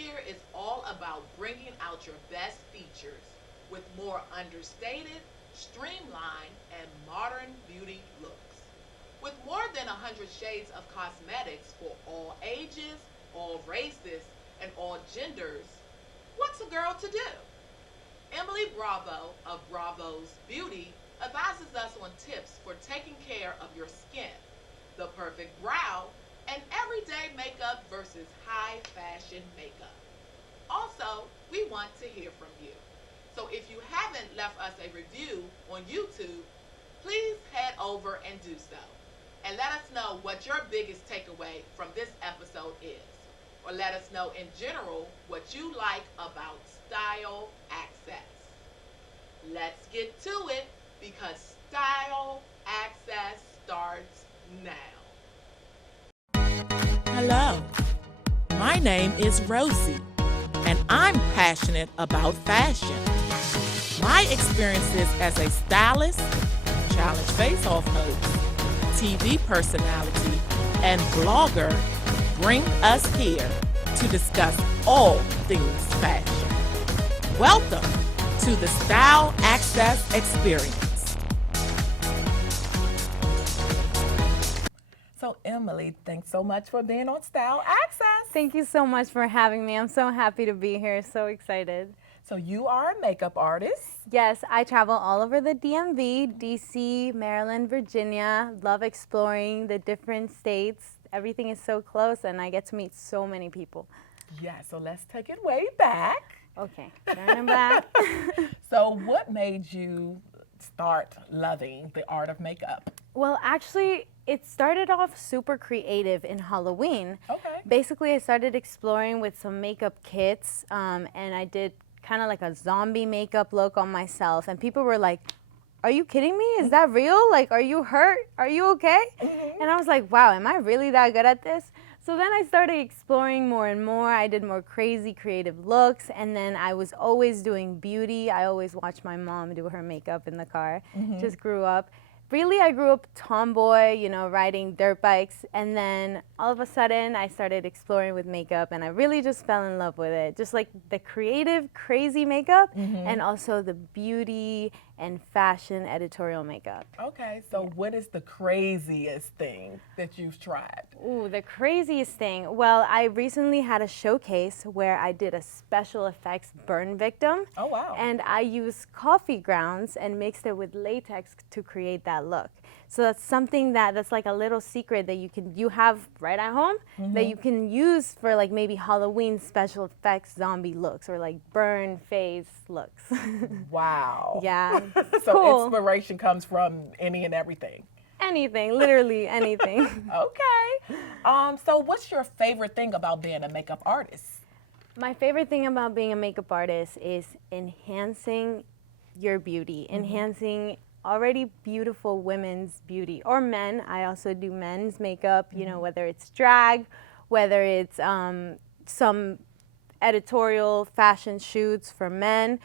year is all about bringing out your best features with more understated, streamlined, and modern beauty looks. With more than 100 shades of cosmetics for all ages, all races, and all genders, what's a girl to do? Emily Bravo of Bravo's Beauty advises us on tips for taking care of your skin, the perfect brow, and everyday makeup versus high fashion makeup. Also, we want to hear from you. So if you haven't left us a review on YouTube, please head over and do so. And let us know what your biggest takeaway from this episode is. Or let us know in general what you like about style access. Let's get to it because style access starts now. Hello, my name is Rosie, and I'm passionate about fashion. My experiences as a stylist, challenge face-off host, TV personality, and blogger bring us here to discuss all things fashion. Welcome to the Style Access Experience. So Emily, thanks so much for being on Style Access. Thank you so much for having me. I'm so happy to be here. So excited. So you are a makeup artist. Yes, I travel all over the DMV, DC, Maryland, Virginia. Love exploring the different states. Everything is so close and I get to meet so many people. Yeah, so let's take it way back. Okay, turning back. So what made you start loving the art of makeup? Well, actually, it started off super creative in Halloween. Okay. Basically, I started exploring with some makeup kits, and I did kind of like a zombie makeup look on myself. And people were like, "Are you kidding me? Is that real? Like, are you hurt? Are you okay?" And I was like, wow, am I really that good at this? So then I started exploring more and more. I did more crazy creative looks, and then I was always doing beauty. I always watched my mom do her makeup in the car. Just grew up. Really, I grew up tomboy, you know, riding dirt bikes, and then all of a sudden I started exploring with makeup, and I really just fell in love with it. Just like the creative, crazy makeup, and also the beauty and fashion editorial makeup. Okay, so what is the craziest thing that you've tried? Ooh, the craziest thing. Well, I recently had a showcase where I did a special effects burn victim. Oh, wow. And I used coffee grounds and mixed it with latex to create that look. So that's something that's like a little secret that you have right at home that you can use for like maybe Halloween special effects zombie looks or like burn face looks. Wow. Yeah. So cool. inspiration comes from any and everything. Anything, literally anything. Okay. So what's your favorite thing about being a makeup artist? My favorite thing about being a makeup artist is enhancing your beauty, enhancing already beautiful women's beauty, or men. I also do men's makeup, you know, whether it's drag, whether it's some editorial fashion shoots for men.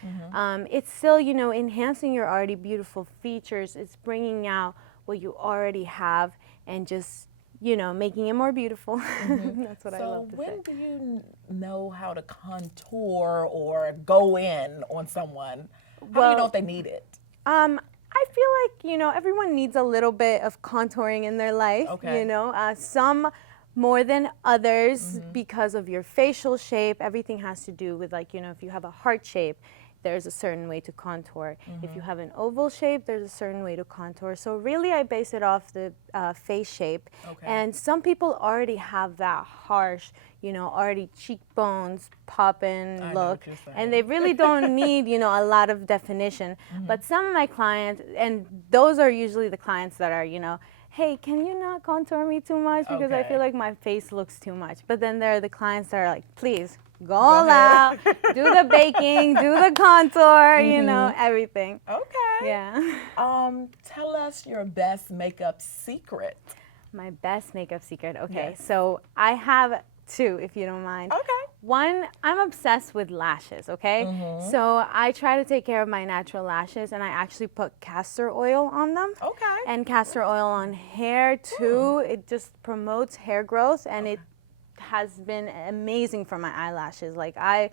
It's still, you know, enhancing your already beautiful features. It's bringing out what you already have and just, you know, making it more beautiful. That's what I love to So say. when do you know how to contour or go in on someone? How do you know if they need it? I feel like, you know, everyone needs a little bit of contouring in their life, Okay. you know. Some more than others because of your facial shape. Everything has to do with, like, you know, if you have a heart shape, there's a certain way to contour. If you have an oval shape, there's a certain way to contour. So really I base it off the face shape. Okay. And some people already have that harsh, you know, already cheekbones popping I know look. what you're saying. And they really don't need, you know, a lot of definition. But some of my clients, and those are usually the clients that are, you know, hey, can you not contour me too much because I Okay. feel like my face looks too much. But then there are the clients that are like, please, go all out, do the baking, do the contour, you know, everything. Okay. Yeah. Tell us your best makeup secret. My best makeup secret. Okay, Yes. so I have two, if you don't mind. Okay. One, I'm obsessed with lashes, okay? So I try to take care of my natural lashes, and I actually put castor oil on them. Okay. And castor oil on hair too. It just promotes hair growth, and it has been amazing for my eyelashes. Like I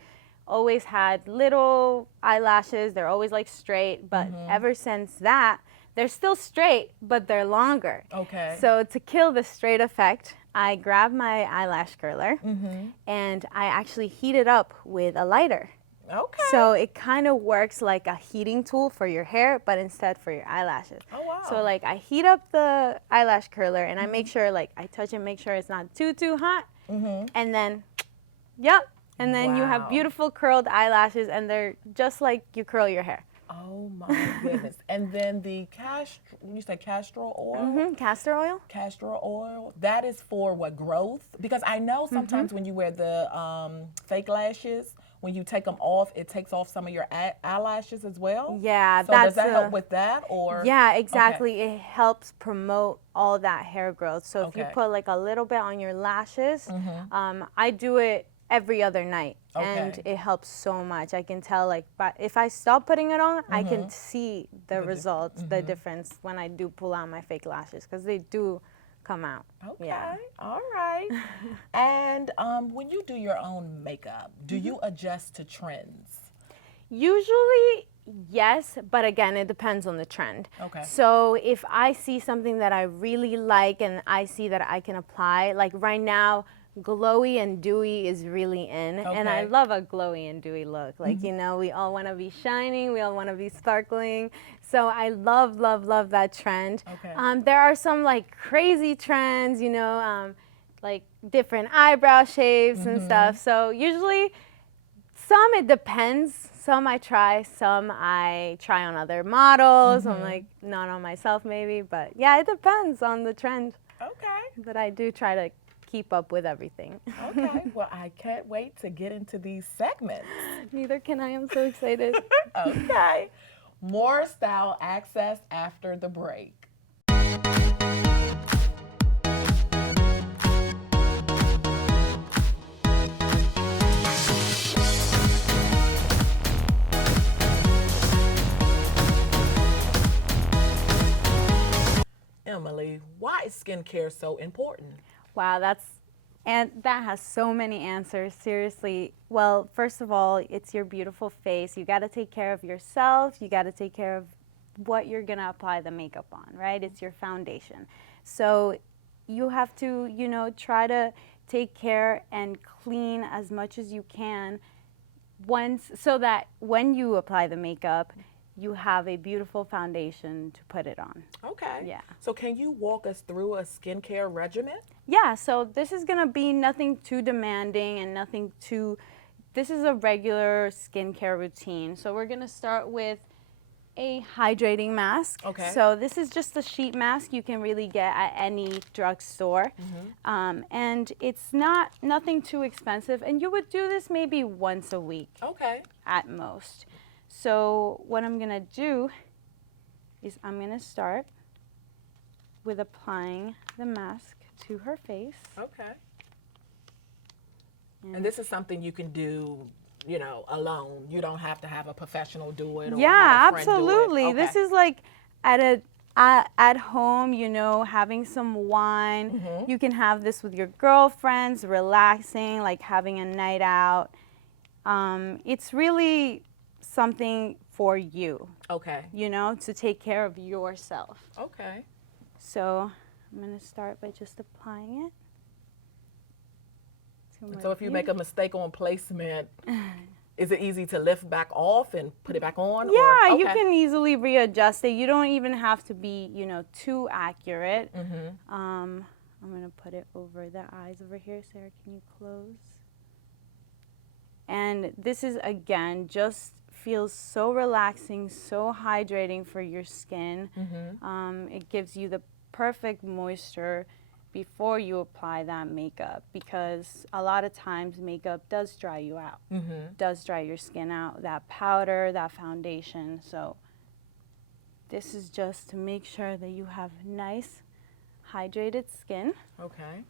always had little eyelashes. They're always like straight, but ever since that, they're still straight, but they're longer. Okay. So to kill the straight effect, I grab my eyelash curler and I actually heat it up with a lighter. Okay. So it kind of works like a heating tool for your hair, but instead for your eyelashes. Oh, wow. So like I heat up the eyelash curler and I make sure like I touch it, make sure it's not too hot. And then, yep. And then you have Wow. beautiful curled eyelashes and they're just like you curl your hair. Oh my goodness. And then the you said castor oil? Castor oil? Castor oil, that is for what, growth? Because I know sometimes when you wear the fake lashes, when you take them off, it takes off some of your eyelashes as well? Yeah, So does that help with that, or? Yeah, exactly. It helps promote all that hair growth. So if you Okay. put like a little bit on your lashes, I do it every other night, and Okay. it helps so much. I can tell like, but if I stop putting it on, I can see the results, the difference when I do pull out my fake lashes, because they do come out. Okay, Yeah. all right. And when you do your own makeup, do you adjust to trends? Usually, yes, but again, it depends on the trend. Okay. So if I see something that I really like and I see that I can apply, like right now, glowy and dewy is really in, and I Okay. love a glowy and dewy look. Like, you know, we all want to be shining, we all want to be sparkling. So I love, love, love that trend. Okay. There are some like crazy trends, you know, like different eyebrow shapes and stuff. So usually, some it depends. Some I try, some I try on other models. I'm like, not on myself maybe, but yeah, it depends on the trend. Okay. But I do try to keep up with everything. Okay. Well, I can't wait to get into these segments. Neither can I, I'm so excited. Okay. More style access after the break. Emily, why is skincare so important? Wow, that has so many answers, seriously. Well, first of all, it's your beautiful face. You got to take care of yourself. You got to take care of what you're going to apply the makeup on, right? It's your foundation. So you have to, you know, try to take care and clean as much as you can so that when you apply the makeup, you have a beautiful foundation to put it on. Okay. Yeah. So can you walk us through a skincare regimen? Yeah, so this is gonna be nothing too demanding and this is a regular skincare routine. So we're gonna start with a hydrating mask. Okay. So this is just a sheet mask you can really get at any drugstore. And it's nothing too expensive. And you would do this maybe once a week Okay. at most. So what I'm gonna do is I'm gonna start with applying the mask to her face. Okay. And this is something you can do, you know, alone. You don't have to have a professional do it or Yeah, have a friend do it. absolutely. Okay. This is like at home, you know, having some wine. You can have this with your girlfriends, relaxing, like having a night out. It's really something for you, Okay. you know, to take care of yourself. Okay. So I'm going to start by just applying it. So if you make a mistake on placement, is it easy to lift back off and put it back on? Yeah, or? you Okay. can easily readjust it. You don't even have to be, you know, too accurate. I'm going to put it over the eyes over here. Sarah, can you close? And this is, again, just feels so relaxing, so hydrating for your skin. It gives you the perfect moisture before you apply that makeup, because a lot of times makeup does dry you out, does dry your skin out, that powder, that foundation. So this is just to make sure that you have nice hydrated skin. Okay.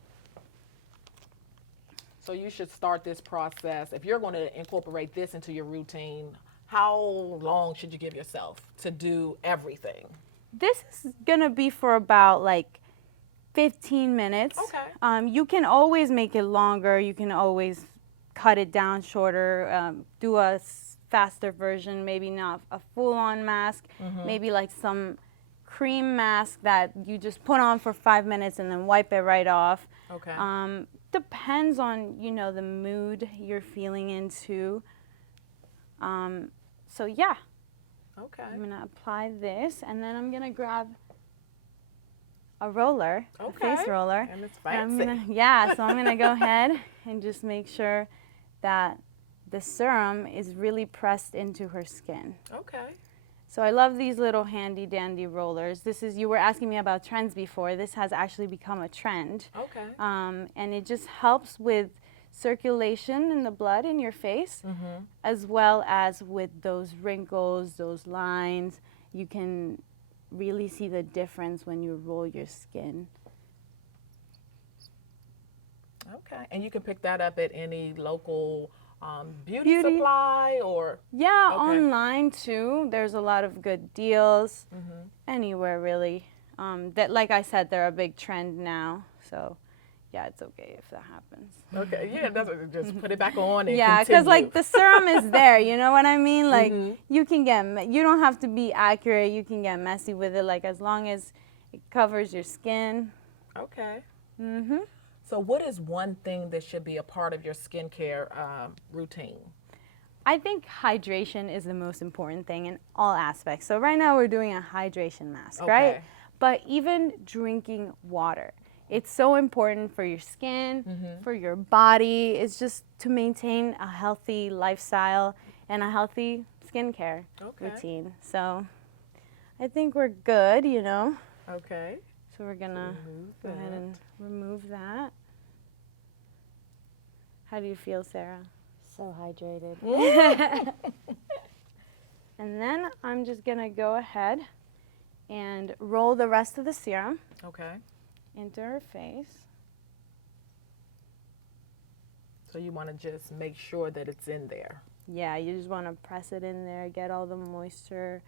So you should start this process. If you're going to incorporate this into your routine, how long should you give yourself to do everything? This is gonna be for about like 15 minutes. Okay. You can always make it longer. You can always cut it down shorter, do a faster version, maybe not a full-on mask, maybe like some cream mask that you just put on for 5 minutes and then wipe it right off. Okay. Depends on, you know, the mood you're feeling into. So yeah, Okay. I'm gonna apply this and then I'm gonna grab a roller, a Okay. face roller. And it's And fancy. so I'm gonna go ahead and just make sure that the serum is really pressed into her skin. Okay. So I love these little handy dandy rollers. You were asking me about trends before. This has actually become a trend. Okay. And it just helps with circulation in the blood in your face, as well as with those wrinkles, those lines. You can really see the difference when you roll your skin. Okay. And you can pick that up at any local beauty supply or? Yeah, Okay. online too. There's a lot of good deals. Anywhere really. That, like I said, they're a big trend now. So, yeah, it's okay if that happens. Okay. Yeah, that's just put it back on and Yeah, continue. because like the serum is there. You know what I mean? Like you can you don't have to be accurate. You can get messy with it. Like as long as it covers your skin. Okay. So what is one thing that should be a part of your skincare routine? I think hydration is the most important thing in all aspects. So right now we're doing a hydration mask, right? Okay. But even drinking water. It's so important for your skin, for your body. It's just to maintain a healthy lifestyle and a healthy skincare routine. So I think we're good, you know. Okay. So we're gonna go ahead and remove that. How do you feel, Sarah? So hydrated. And then I'm just gonna go ahead and roll the rest of the serum Okay. into her face. So you want to just make sure that it's in there. Yeah, you just want to press it in there, get all the moisture.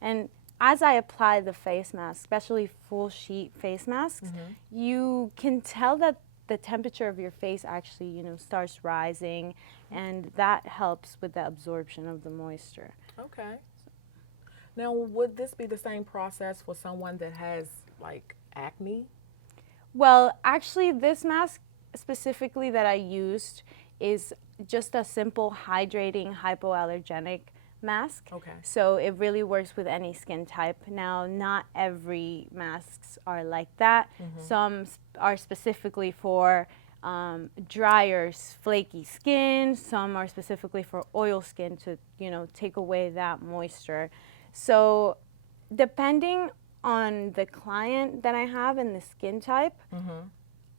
And as I apply the face mask, especially full sheet face masks, you can tell that the temperature of your face actually, you know, starts rising, and that helps with the absorption of the moisture. Okay. Now, would this be the same process for someone that has like acne? Well, actually, this mask specifically that I used is just a simple hydrating hypoallergenic mask. Okay. So it really works with any skin type. Now, not every masks are like that. Some are specifically for drier, flaky skin. Some are specifically for oil skin to, you know, take away that moisture. So depending on the client that I have and the skin type,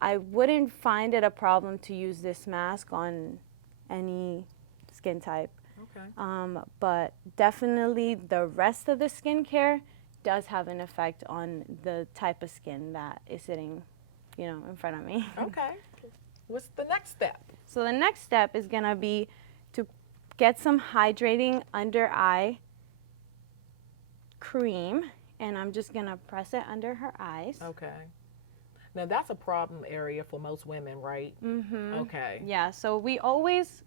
I wouldn't find it a problem to use this mask on any skin type. Okay. But definitely the rest of the skincare does have an effect on the type of skin that is sitting, you know, in front of me. Okay. What's the next step? So the next step is gonna be to get some hydrating under eye cream, and I'm just gonna press it under her eyes. Okay. Now that's a problem area for most women, right? Okay. Yeah, so we always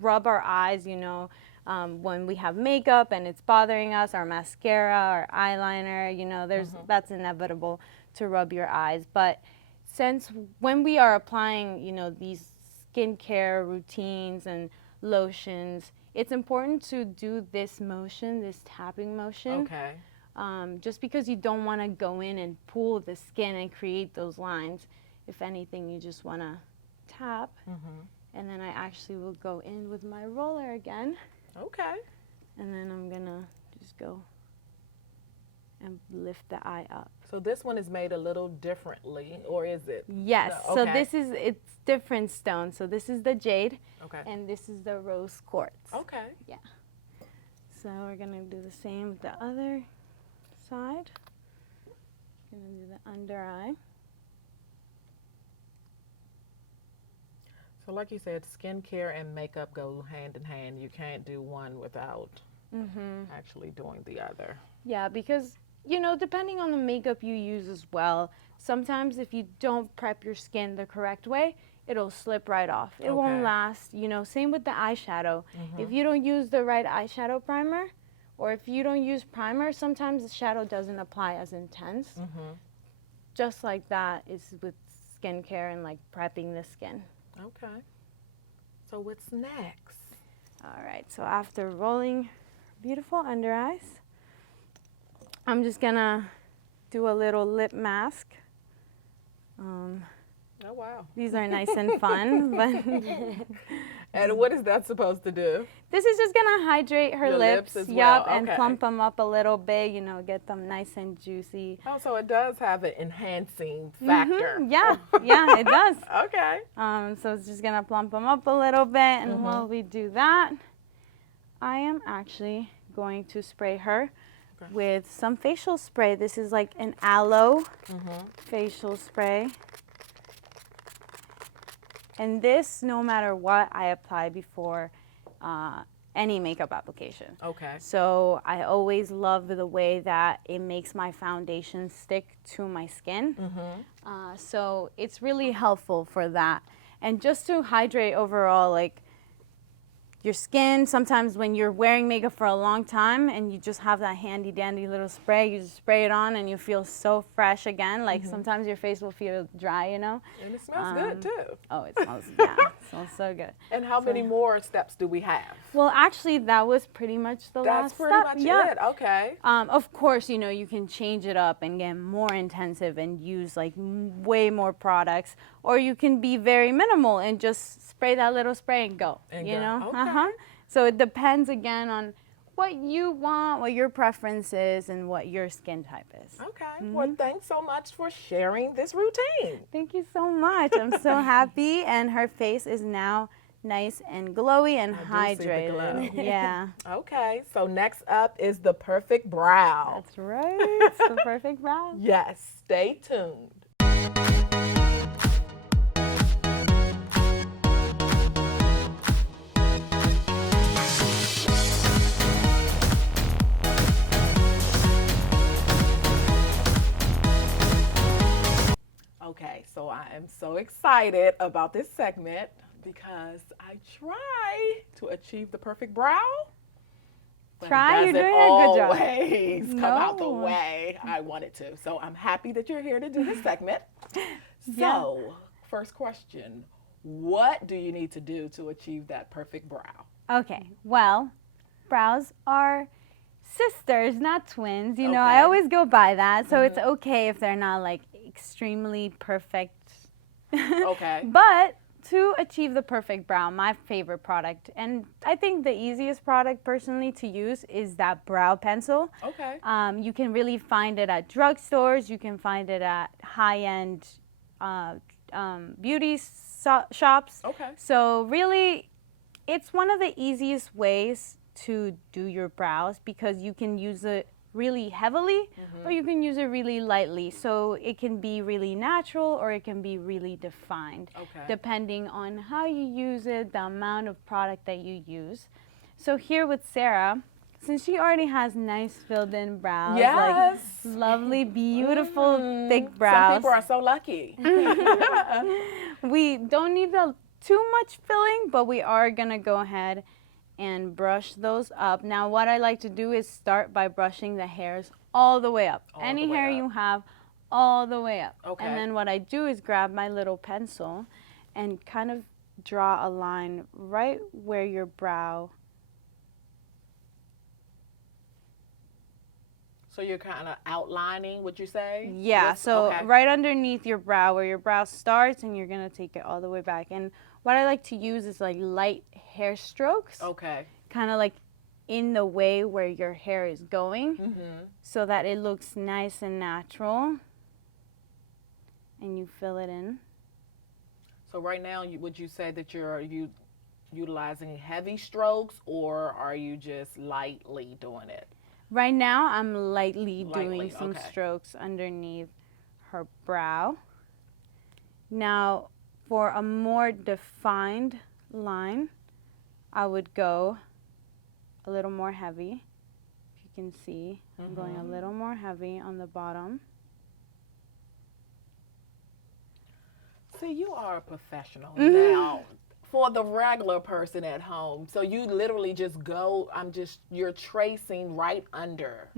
rub our eyes, you know, when we have makeup and it's bothering us, our mascara, our eyeliner, you know, that's inevitable to rub your eyes. But since when we are applying, you know, these skincare routines and lotions, it's important to do this motion, this tapping motion. Okay. Just because you don't want to go in and pull the skin and create those lines. If anything, you just want to tap. And then I actually will go in with my roller again. Okay. And then I'm going to just go and lift the eye up. So this one is made a little differently, or is it? Yes. No, So okay. it's different stones. So this is the jade. Okay. And this is the rose quartz. Okay. Yeah. So we're going to do the same with the other side. Going to do the under eye. So like you said, skincare and makeup go hand in hand. You can't do one without actually doing the other. Yeah, because you know, depending on the makeup you use as well, sometimes if you don't prep your skin the correct way, it'll slip right off. It won't Okay. last, you know, same with the eyeshadow. Mm-hmm. If you don't use the right eyeshadow primer, or if you don't use primer, sometimes the shadow doesn't apply as intense. Mm-hmm. Just like that is with skincare and like prepping the skin. Okay. So what's next? All right, so after rolling beautiful under eyes, I'm just gonna do a little lip mask. Oh, wow. These are nice and fun, but And what is that supposed to do? this is just gonna hydrate her Your lips as yup, well, and okay. plump them up a little bit, you know, get them nice and juicy. Oh, so it does have an enhancing factor. Yeah, yeah, it does. Okay. So it's just gonna plump them up a little bit, and while we do that, I am actually going to spray her with some facial spray. This is like an aloe facial spray. And this, no matter what, I apply before any makeup application. Okay. So I always love the way that it makes my foundation stick to my skin. So it's really helpful for that. And just to hydrate overall, like your skin, sometimes when you're wearing makeup for a long time and you just have that handy dandy little spray, you just spray it on and you feel so fresh again. Like sometimes your face will feel dry, you know? And it smells good too. Oh, it smells, yeah, it smells so good. And how many more steps do we have? Well, actually, that was pretty much the That's last pretty step. much Yeah. it. Okay. Of course, you know, you can change it up and get more intensive and use like way more products, or you can be very minimal and just spray that little spray and go, And you go. know? Okay. So it depends again on what you want, what your preference is, and what your skin type is. Okay. Well, thanks so much for sharing this routine. Thank you so much. I'm so happy, and her face is now nice and glowy and I do see the hydrated. glow. Yeah. Okay. So next up is the perfect brow. That's right. It's the perfect brow. Yes. Stay tuned. Okay, so I am so excited about this segment because I try to achieve the perfect brow. But Try? it You're doesn't doing a good job. always come out the No. way I want it to. So I'm happy that you're here to do this segment. Yeah. So, first question, what do you need to do to achieve that perfect brow? Okay, well, brows are sisters, not twins. You know, I Okay. always go by that. So it's okay if they're not like extremely perfect. Okay. But to achieve the perfect brow, my favorite product, and I think the easiest product personally to use is that brow pencil. Okay. You can really find it at drugstores. You can find it at high-end beauty shops. Okay. So really, it's one of the easiest ways to do your brows because you can use it really heavily or you can use it really lightly. So it can be really natural or it can be really defined, Okay. depending on how you use it, the amount of product that you use. So here with Sarah, since she already has nice filled in brows, Yes. like lovely, beautiful, thick brows. Some people are so lucky. We don't need too much filling, but we are gonna go ahead and brush those up. Now what I like to do is start by brushing the hairs all the way up. All Any the way hair up. you have, all the way up. Okay. And then what I do is grab my little pencil and kind of draw a line right where your brow. So you're kind of outlining, would you say? Yeah, Yes? so Okay. right underneath your brow where your brow starts, and you're gonna take it all the way back. And what I like to use is like light hair strokes, Okay. kind of like in the way where your hair is going, Mm-hmm. so that it looks nice and natural. And you fill it in. So right now, would you say that you're utilizing heavy strokes, or are you just lightly doing it? Right now, I'm lightly doing Lightly, some okay. strokes underneath her brow. Now, for a more defined line, I would go a little more heavy. If you can see, I'm going a little more heavy on the bottom. See, you are a professional now. For the regular person at home, so you literally just go. You're tracing right under,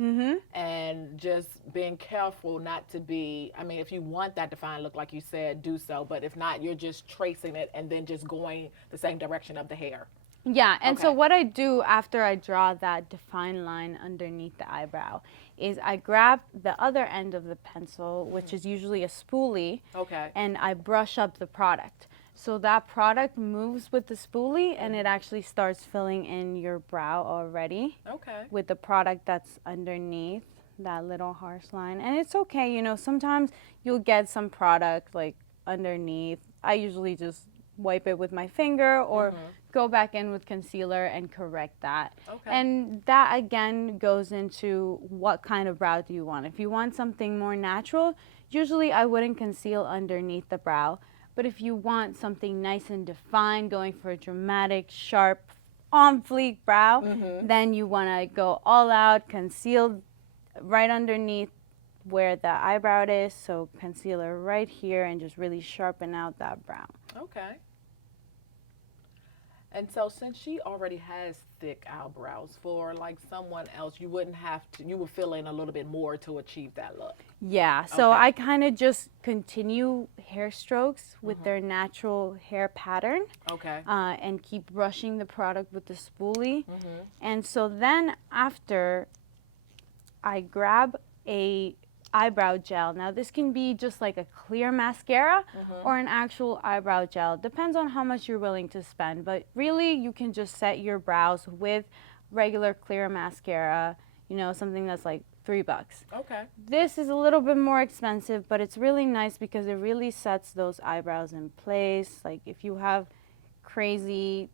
and just being careful not to be. I mean, if you want that defined look, like you said, do so. But if not, you're just tracing it and then just going the same direction of the hair. Yeah, and so Okay. what I do after I draw that defined line underneath the eyebrow is I grab the other end of the pencil, which is usually a spoolie, Okay. and I brush up the product. So that product moves with the spoolie and it actually starts filling in your brow already Okay. with the product that's underneath that little harsh line. And it's okay, you know, sometimes you'll get some product like underneath. I usually just wipe it with my finger or go back in with concealer and correct that. Okay. And that again goes into what kind of brow do you want. If you want something more natural, usually I wouldn't conceal underneath the brow. But if you want something nice and defined, going for a dramatic, sharp, on fleek brow, then you want to go all out, conceal right underneath where the eyebrow is. So concealer right here and just really sharpen out that brow. Okay. And so since she already has thick eyebrows, for like someone else, you wouldn't have to, you would fill in a little bit more to achieve that look. Yeah, so Okay. I kind of just continue hair strokes with their natural hair pattern Okay. and keep brushing the product with the spoolie. And so then after I grab a eyebrow gel. Now this can be just like a clear mascara or an actual eyebrow gel. Depends on how much you're willing to spend, but really you can just set your brows with regular clear mascara, you know, something that's like $3. Okay. This is a little bit more expensive, but it's really nice because it really sets those eyebrows in place. Like if you have crazy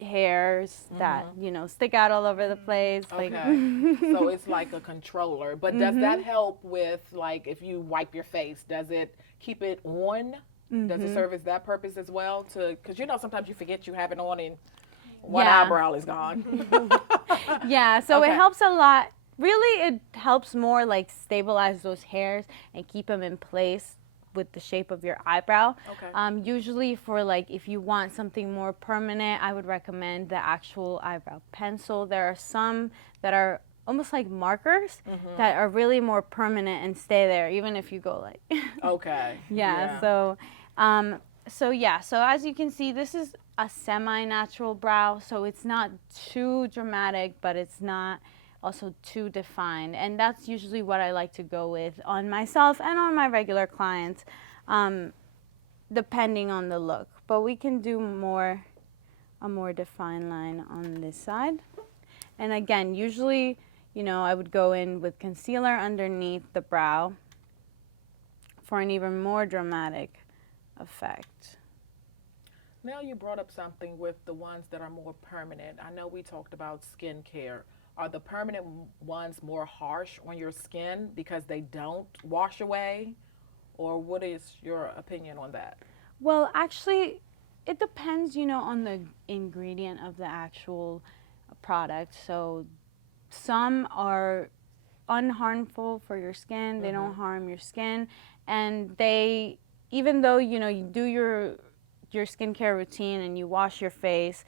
hairs that, you know, stick out all over the place. Okay. Like So it's like a controller. But does that help with, like, if you wipe your face, does it keep it on? Does it serve as that purpose as well? Because, you know, sometimes you forget you have it on and one Yeah. eyebrow is gone. Yeah, so Okay. it helps a lot. Really, it helps more like stabilize those hairs and keep them in place with the shape of your eyebrow. Okay. Usually for like if you want something more permanent, I would recommend the actual eyebrow pencil. There are some that are almost like markers that are really more permanent and stay there even if you go like Okay. yeah. So so as you can see, this is a semi-natural brow, so it's not too dramatic, but it's not also too defined. And that's usually what I like to go with on myself and on my regular clients, depending on the look. But we can do a more defined line on this side. And again, usually, you know, I would go in with concealer underneath the brow for an even more dramatic effect. Now you brought up something with the ones that are more permanent. I know we talked about skincare. Are the permanent ones more harsh on your skin because they don't wash away? Or what is your opinion on that? Well, actually, it depends, you know, on the ingredient of the actual product. So some are unharmful for your skin. They don't harm your skin. And they, even though, you know, you do your skincare routine and you wash your face,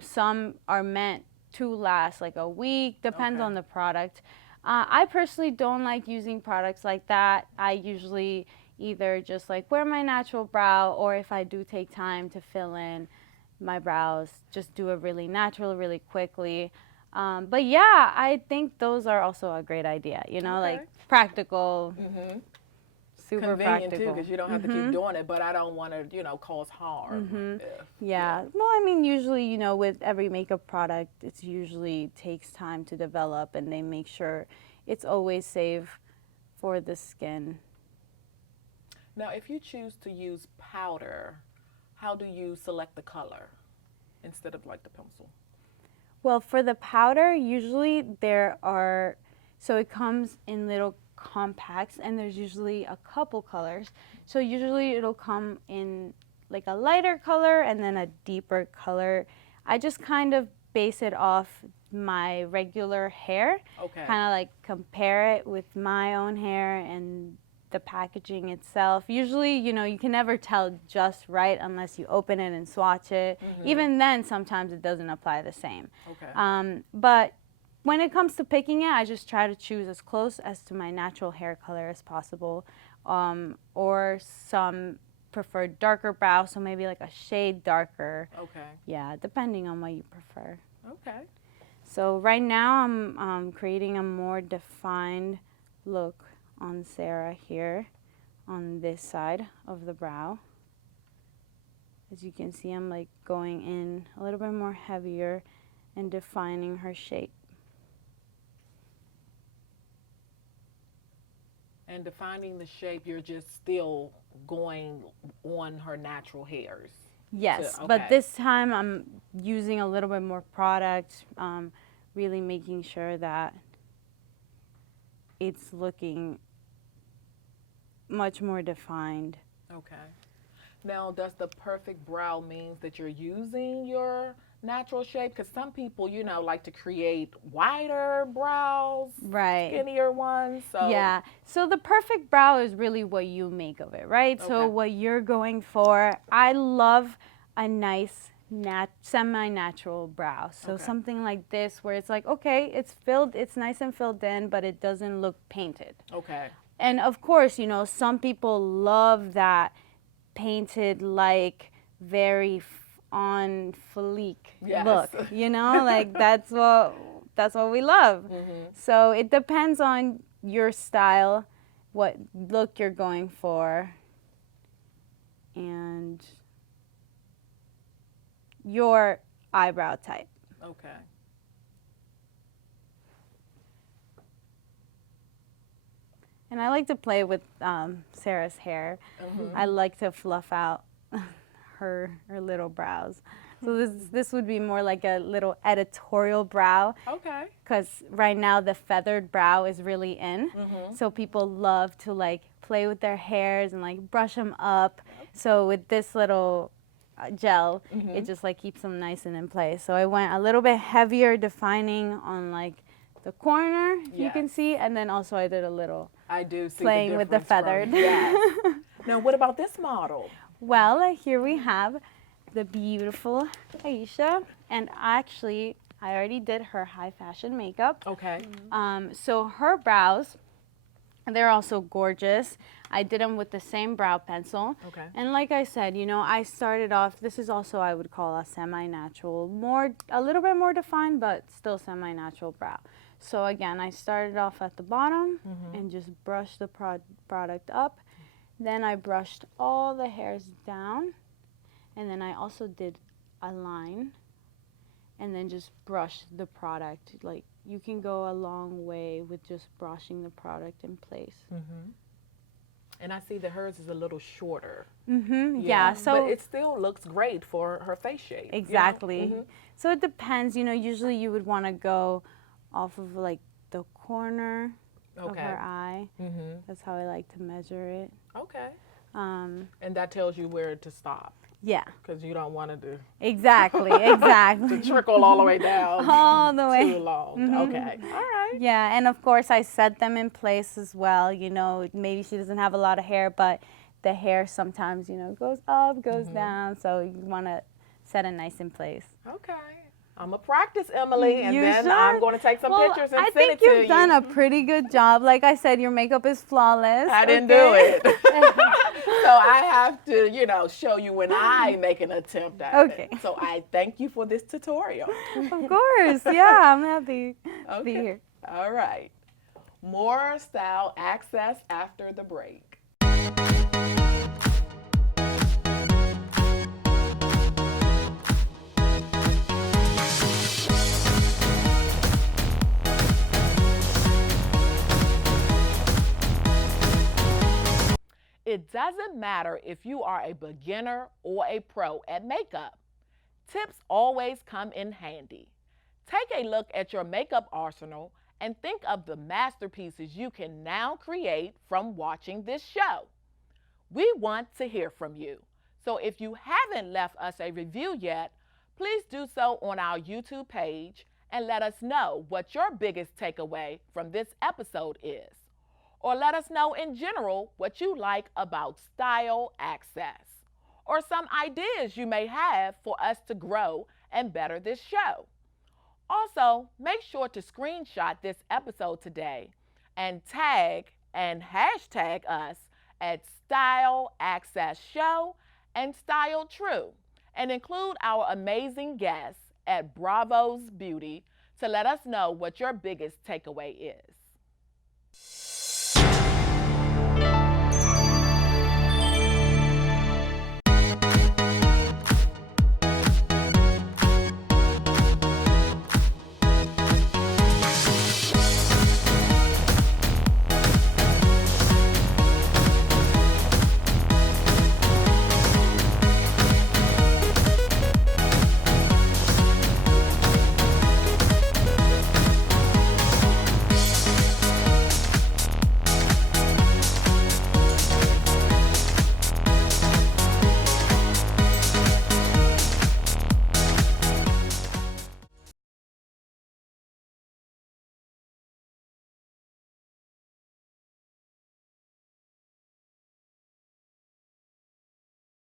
some are meant to last like a week, depends Okay. on the product. I personally don't like using products like that. I usually either just like wear my natural brow, or if I do take time to fill in my brows, just do it really natural, really quickly. But yeah, I think those are also a great idea, you know, Okay. like practical, super Convenient practical. too, because you don't have to keep doing it, but I don't want to, you know, cause harm. Yeah. Well, I mean, usually, you know, with every makeup product, it's usually takes time to develop, and they make sure it's always safe for the skin. Now, if you choose to use powder, how do you select the color instead of like the pencil? Well, for the powder, usually so it comes in little compacts, and there's usually a couple colors. So usually it'll come in like a lighter color and then a deeper color. I just kind of base it off my regular hair, Okay. kind of like compare it with my own hair and the packaging itself. Usually, you know, you can never tell just right unless you open it and swatch it. Even then, sometimes it doesn't apply the same. Okay. But when it comes to picking it, I just try to choose as close as to my natural hair color as possible. Or some prefer darker brow, so maybe like a shade darker. Okay. Yeah, depending on what you prefer. Okay. So right now I'm creating a more defined look on Sarah here on this side of the brow. As you can see, I'm like going in a little bit more heavier and defining her shape. And defining the shape, you're just still going on her natural hairs. Yes, So, but okay. this time I'm using a little bit more product, really making sure that it's looking much more defined. Okay. Now, does the perfect brow means that you're using your natural shape? Because some people, you know, like to create wider brows, Right. skinnier ones. So Yeah. So the perfect brow is really what you make of it, right? So Okay. what you're going for. I love a nice semi-natural brow. So Okay. something like this where it's like, okay, it's filled, it's nice and filled in, but it doesn't look painted. Okay. And of course, you know, some people love that painted, like very on fleek Yes. look, you know, like that's what we love. So it depends on your style, what look you're going for, and your eyebrow type. Okay. And I like to play with Sarah's hair. I like to fluff out her little brows. So this would be more like a little editorial brow, Okay. because right now the feathered brow is really in. So people love to like play with their hairs and like brush them up. So with this little gel, it just like keeps them nice and in place. So I went a little bit heavier defining on like the corner, you can Yes. see, and then also I did a little I do see playing with the difference from- feathered. Yes. Now, what about this model? Well, here we have the beautiful Aisha, and actually I already did her high fashion makeup. Okay. So her brows, they're also gorgeous. I did them with the same brow pencil. Okay. And like I said, you know, I started off, this is also I would call a semi-natural, a little bit more defined, but still semi-natural brow. So again, I started off at the bottom and just brushed the product up. Then I brushed all the hairs down. And then I also did a line and then just brushed the product. Like you can go a long way with just brushing the product in place. And I see that hers is a little shorter. Yeah, so but it still looks great for her face shape. you know? exactly. So it depends, you know, usually you would want to go off of like the corner of Okay. her eye. That's how I like to measure it. Okay. And that tells you where to stop Yeah, because you don't want it to exactly, exactly. trickle all the way down. All the way. Too long. Okay. All right. Yeah, and of course I set them in place as well. You know, maybe she doesn't have a lot of hair, but the hair sometimes, you know, goes up, goes down. So you want to set it nice in place. Okay. I'm going to practice, Emily, and You then should. I'm going to take some Well, pictures and I send think it to you. you've done a pretty good job. Like I said, your makeup is flawless. I didn't okay? do it. So I have to, you know, show you when I make an attempt at Okay. it. So I thank you for this tutorial. Of course, yeah, I'm happy to be Okay. here. All right. More style access after the break. It doesn't matter if you are a beginner or a pro at makeup. Tips always come in handy. Take a look at your makeup arsenal and think of the masterpieces you can now create from watching this show. We want to hear from you. So if you haven't left us a review yet, please do so on our YouTube page and let us know what your biggest takeaway from this episode is. Or let us know in general what you like about style access, or some ideas you may have for us to grow and better this show. Also, make sure to screenshot this episode today and tag and hashtag us at Style Access Show and Style True, and include our amazing guests at Bravo's Beauty to let us know what your biggest takeaway is.